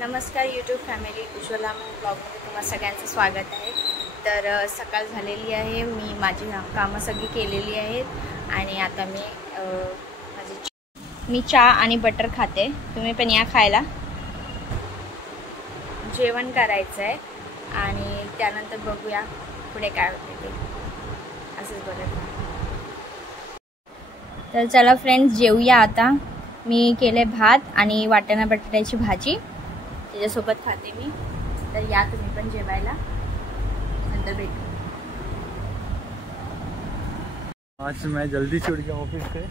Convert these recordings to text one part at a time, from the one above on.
नमस्कार YouTube family, Ujjwala ब्लॉगमध्ये तुम्हा सगळ्यांचं स्वागत आहे। तर सकाळ झालेली आहे, मी माझी कामं सगळी केलेली आहेत आणि आता मी चहा आणि बटर खाते। तुम्ही पण या खायला। जेवण करायचं आहे आणि त्यानंतर बघूया पुढे काय होते ते। असंच बघत। तर चला फ्रेंड्स, जेवूया आता। मी केले भात आणि वाटाणा बटाट्याची भाजी, त्याच्यासोबत खाते मी। तर या तुम्ही पण जेवायला, नंतर भेटू। आज मैं जल्दी छूट गया ऑफिस से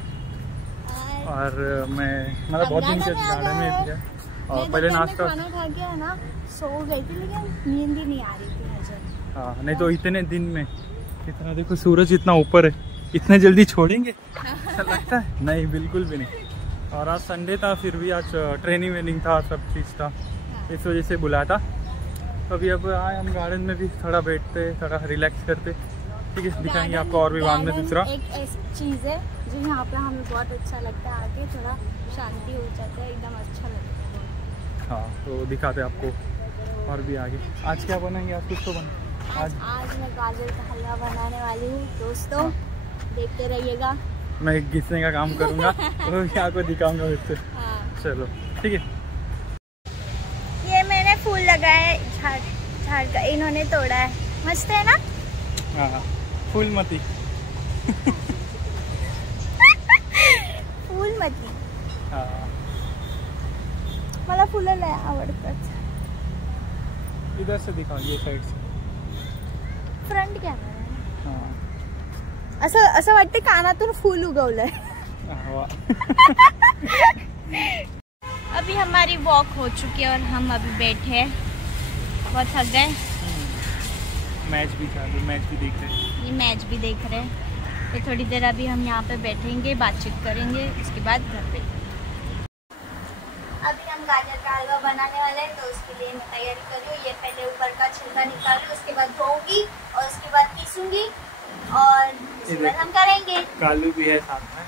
और मैं बहुत दिन से गार्डन में गया और पहले नाश्ता खाना खा के ना सो गई थी, लेकिन नींद ही नहीं आ रही थी मुझे। हाँ, नहीं तो इतने दिन में इतना, देखो सूरज इतना ऊपर है, इतने जल्दी छोड़ेंगे ऐसा लगता है? नहीं, बिल्कुल भी नहीं। और आज संडे था, फिर भी आज ट्रेनिंग वेनिंग था, सब चीज़ था, इस वजह से बुलाया था। तो अभी अब आए हम गार्डन में भी, थोड़ा बैठते, थोड़ा रिलैक्स करते। ठीक है, दिखाएंगे आपको और भी बाद में। दूसरा एक ऐसी चीज़ है जो यहाँ पे हमें बहुत अच्छा लगता है, आके थोड़ा शांति हो जाता है, एकदम अच्छा लगता है। हाँ, तो दिखाते आपको और भी आगे। आज क्या बनाएंगे? आज कुछ तो बना। आज मैं गाजर का हलवा बनाने वाली हूँ दोस्तों, देखते रहिएगा। मैं घिसने का काम करूँगा तो आपको दिखाऊंगा उससे। हाँ। चलो ठीक है। ये मैंने फूल लगाया है, झाड़ का इन्होंने तोड़ा है। मस्त है ना? हाँ, फूलमती। फूलमती। हाँ, मला फुलं लय आवडतात। इधर से दिखाओ, ये साइड से। फ्रंट कॅमेरा आहे। हाँ, असं वाटतं कानातून फूल उगवलंय। अभी हमारी वॉक हो चुकी है और हम अभी बैठे हैं, बहुत थक गए। मैच भी चालू, मैच भी देख रहे हैं। ये मैच भी देख रहे हैं। तो थोड़ी देर अभी हम यहाँ पे बैठेंगे, बातचीत करेंगे, उसके बाद घर पे। अभी हम गाजर का हलवा बनाने वाले हैं, तो उसके लिए मैं तैयारी कर रही हूँ। ये पहले ऊपर का छिलका निकाल रही हूँ, उसके बाद धोऊंगी और उसके बाद पीसूंगी और उसके बाद हम करेंगे। कालू भी है साथ में,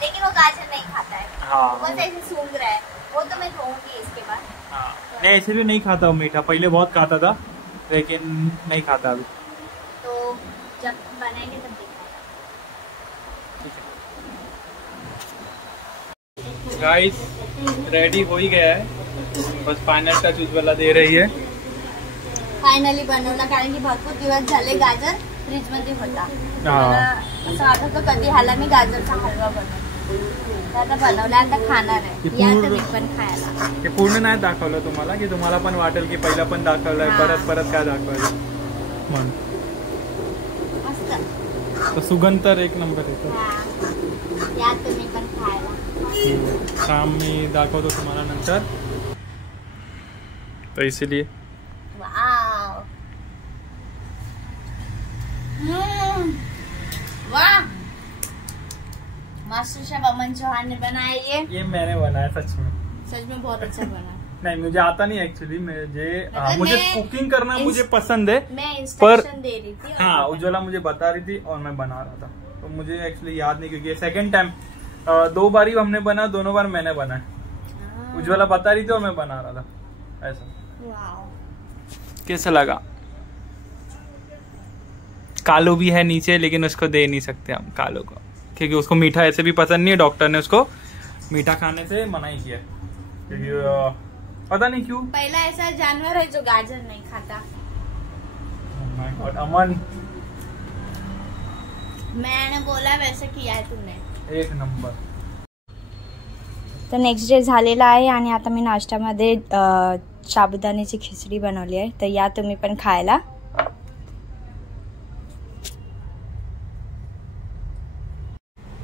लेकिन वो गाजर नहीं खाता है। हाँ, बस ऐसे सूंघ रहा है, वो तो मैं धोऊंगी इसके बाद। हाँ, नहीं ऐसे भी नहीं खाता हूँ मीठा, पहले बहुत खाता था लेकिन नहीं खाता अभी। तो जब बनाएंगे तब देखना। गाइस, रेडी हो ही गया है, बस फायनल टच उज्ज्वला दे रही है। फायनली बनवला, कारण की भरपूर दिवस झाले गाजर फ्रीज मध्ये होता। मला असं वाटत होतं कधी ह्याला मी गाजरचा हलवा बनवू। आता बनवला, आता खाणार आहे। या तुम्ही पण खायला। हे पूर्ण नाही दाखवलं तुम्हाला, की तुम्हाला पण वाटेल की पहिला पण दाखवलंय, परत परत काय दाखवायचं म्हणून। मस्त, तो सुगंध तर एक नंबर येतो। या तुम्ही पण खायला। काम मी दाखवतो तुम्हाला नंतर, तो इसीलिए। वाव, वाह, मास्टर शेफ अमन चौहान ने बनाया ये मैंने बनाया, सच में बहुत अच्छा बना। नहीं, मुझे आता नहीं एक्चुअली, मुझे कुकिंग करना मुझे पसंद है, मैं इंस्ट्रक्शन दे रही थी। हाँ, उज्ज्वला मुझे बता रही थी और मैं बना रहा था, तो मुझे एक्चुअली याद नहीं, क्योंकि सेकंड टाइम 2 बार ही हमने बना, दोनों बार मैंने बनाया। उज्ज्वला बता रही थी और मैं बना रहा था ऐसा। कैसा लगा? कालू भी है नीचे, लेकिन उसको दे नहीं सकते हम कालू को, क्योंकि उसको मीठा ऐसे भी पसंद नहीं है। डॉक्टर ने उसको मीठा खाने से मनाही किया, क्योंकि पता नहीं क्यों। पहला ऐसा जानवर है जो गाजर नहीं खाता। और अमन, मैंने बोला वैसे किया है तूने, एक नंबर। तर नेक्स्ट डे झालेला आहे आणि आता मी नाश्त्यामध्ये साबुदाण्याची खिचडी बनवली आहे, तर या तुम्ही पण खायला।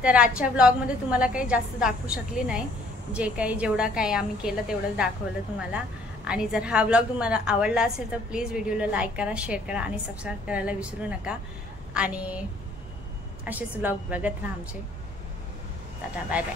तर आजच्या ब्लॉगमध्ये तुम्हाला काही जास्त दाखवू शकली नाही, जेवढा काही आम्ही केलं तेवढंच दाखवलं तुम्हाला। आणि जर हा ब्लॉग तुम्हाला आवडला असेल तर प्लीज व्हिडिओला लाईक करा, शेअर करा आणि सबस्क्राईब करायला विसरू नका। आणि असेच ब्लॉग बघत राहा आमचे। Tata, bye bye.